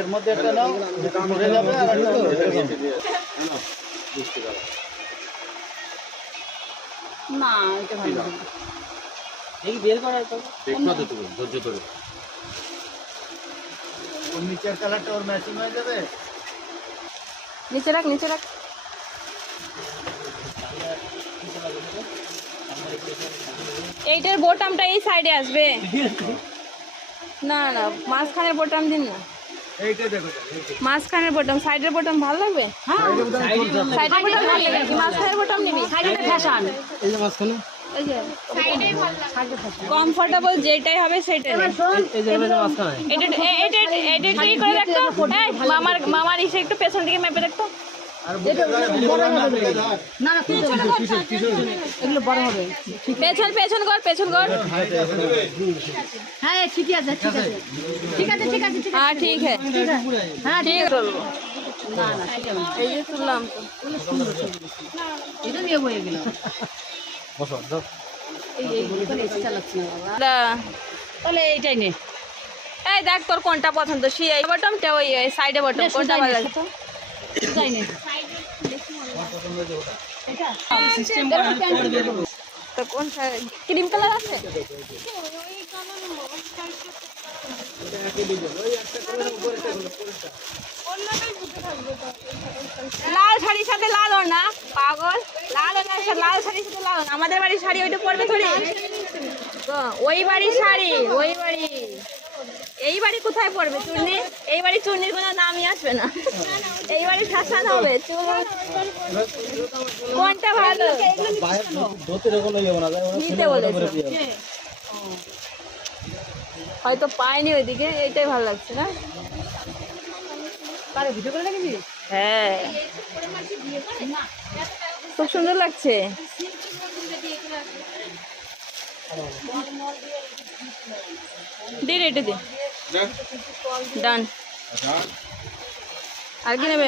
এর মধ্যে একটা নাও, পড়ে যাবে আর না এটা ভালো এই বের করাই তো দেখো তো তুমি ধৈর্য ধরে ওর নিচের কালারটা ওর ম্যাচিং হয়ে যাবে। নিচে রাখ নিচে রাখ। এইটার বোতামটা এই সাইডে আসবে। না না মাঝখানের বোতাম দিন না। এইটা দেখো মাঝখানের বোতাম, সাইডের বোতাম ভালো লাগবে। হ্যাঁ সাইডের বোতাম ভালো লাগবে কি মাঝখানের বোতাম নিবি? সাইডে ফ্যাশন এই যে মাঝখানে এই যে সাইডেই ভালো লাগবে। কমফোর্টেবল যেটাই হবে সেটাই। এই যে মাঝখানে এটাই করে রাখতো। এই মামার ইসে একটু পেছন দিকে মেপে রাখতো। না না এগুলো বড় হবে। পেছন কর পেছন কর। হ্যাঁ ঠিক আছে ঠিক আছে ঠিক আছে ঠিক আছে হ্যাঁ ঠিক আছে হ্যাঁ ঠিক আছে। না না এই যে তুললাম তো এটা নিয়ে হয়ে গেল। বসো দাও এই চালাচ্ছি না বাবা। তাহলে এইটাই নে। এই দেখ তোর কোনটা পছন্দ, এই বটমটা ওই সাইডে বটম কোনটা ভালো লাগে? এটাই নে। তো কোন ক্রিম কালার আছে? লাল শাড়ির সাথে লাল না পাগল, লাল লাল শাড়ির সাথে লাল। আমাদের বাড়ির শাড়ি ওইটা পরবে থোড়ি। ওই বাড়ির শাড়ি ওই বাড়ি, এই বাড়ি কোথায় পড়বে চুন্নি? এই বাড়ি চুন্নির কোনো নামই আসবে না। এই বাড়ি ফ্যাশন হবে চুল। কোনটা ভালো নিতে বলেছে? হয়তো পাইনি ওইদিকে, এইটাই ভালো লাগছে না? হ্যাঁ খুব সুন্দর লাগছে। দে রেটে দে। ডান। আর কি নেবে?